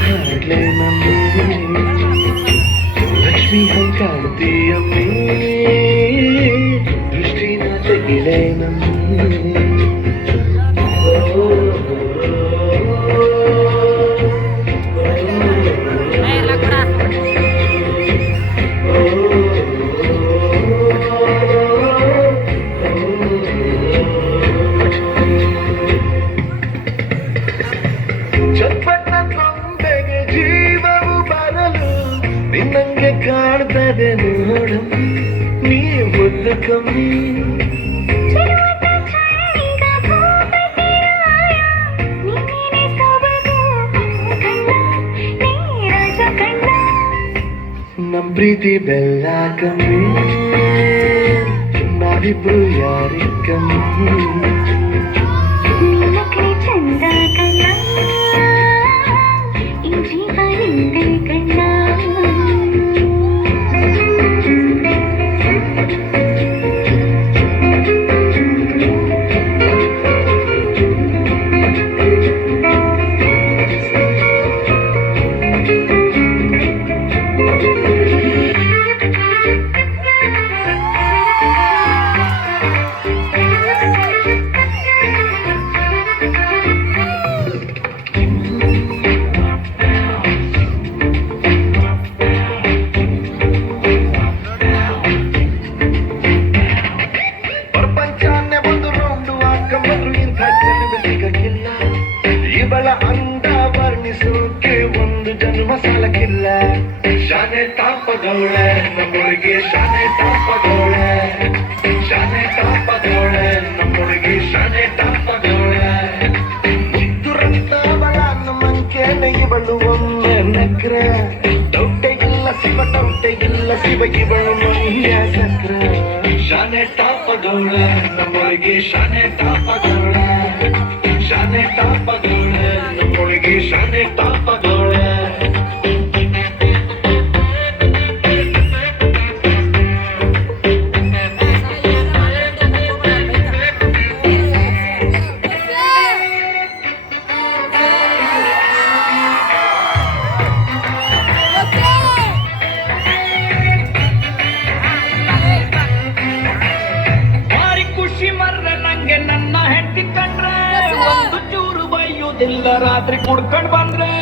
ಹಾಡ್ಲೆ ನಮ್ಮೇ ಲಕ್ಷ್ಮೀ ಹಂಗಾಡ್ತಿ ಅಮ್ಮೇ ದೃಷ್ಟಿನ ತೆಗಿಲೆ ನಮ್ಮೇ ನಿನ್ನಂಗೆ ಕಾಣ್ತದೆ ನೋಡ ನೀ ಮುದ್ದು ಕಮ್ಮಿ ನಮ್ ಪ್ರೀತಿ ಬೆಲ್ಲ ಕಮ್ಮಿ ನಾವಿಬ್ರು ಯಾರಿ ಕಮ್ಮಿ ಚಂದ ಕಣ್ಣ ಈ ಜೀವ ಹಿಂದೆ ಕಣ್ಣ ಇವಳ ಅಂದ ವರ್ಣಿಸೋಕೆ ಒಂದು ಜನ್ಮ ಸಾಲಕ್ಕಿಲ್ಲ ಶಾನೆ ತಾಪದವಳೆ ನಮ್ಮೊಳಗೆ ಶಾನೆ ತಾಪದವಳೆ ಶಾನೆ ತಾಪದವಳೆ ನಮ್ಮೊಳಗೆ ಶಾನೆ ತಾಪದವಳೆ ಮುದ್ದುರಂತವಳ ನಮ್ಮಂಕೇನೆ ಇವಳು ಒಮ್ಮೆ ನಗ್ರ ಡೌಟೆ ಇಲ್ಲ ಶಿವ ಇವಳು ಮಂಡ್ಯ ಸಕ್ರ ಶಾನೆ ತಾಪದವಳೆ ನಮ್ಮೊಳಗೆ ಶಾನೆ ತಾಪದವಳೆ ಶಾನೆ ತಾಪದವಳೆ ನಮ್ಮೊಳಗೆ ಶಾನೆ ತಾಪದವಳೆ ಭಾರಿ ಖುಷಿ ಮರ್ರೆ ನಂಗೆ ನನ್ನ ಹೆಂಡತಿ ಕಂಡ್ರೆ ಒಂದು ಚೂರು ಬೈಯುವುದಿಲ್ಲ ರಾತ್ರಿ ಕುಡ್ಕೊಂಡ್ ಬಂದ್ರೆ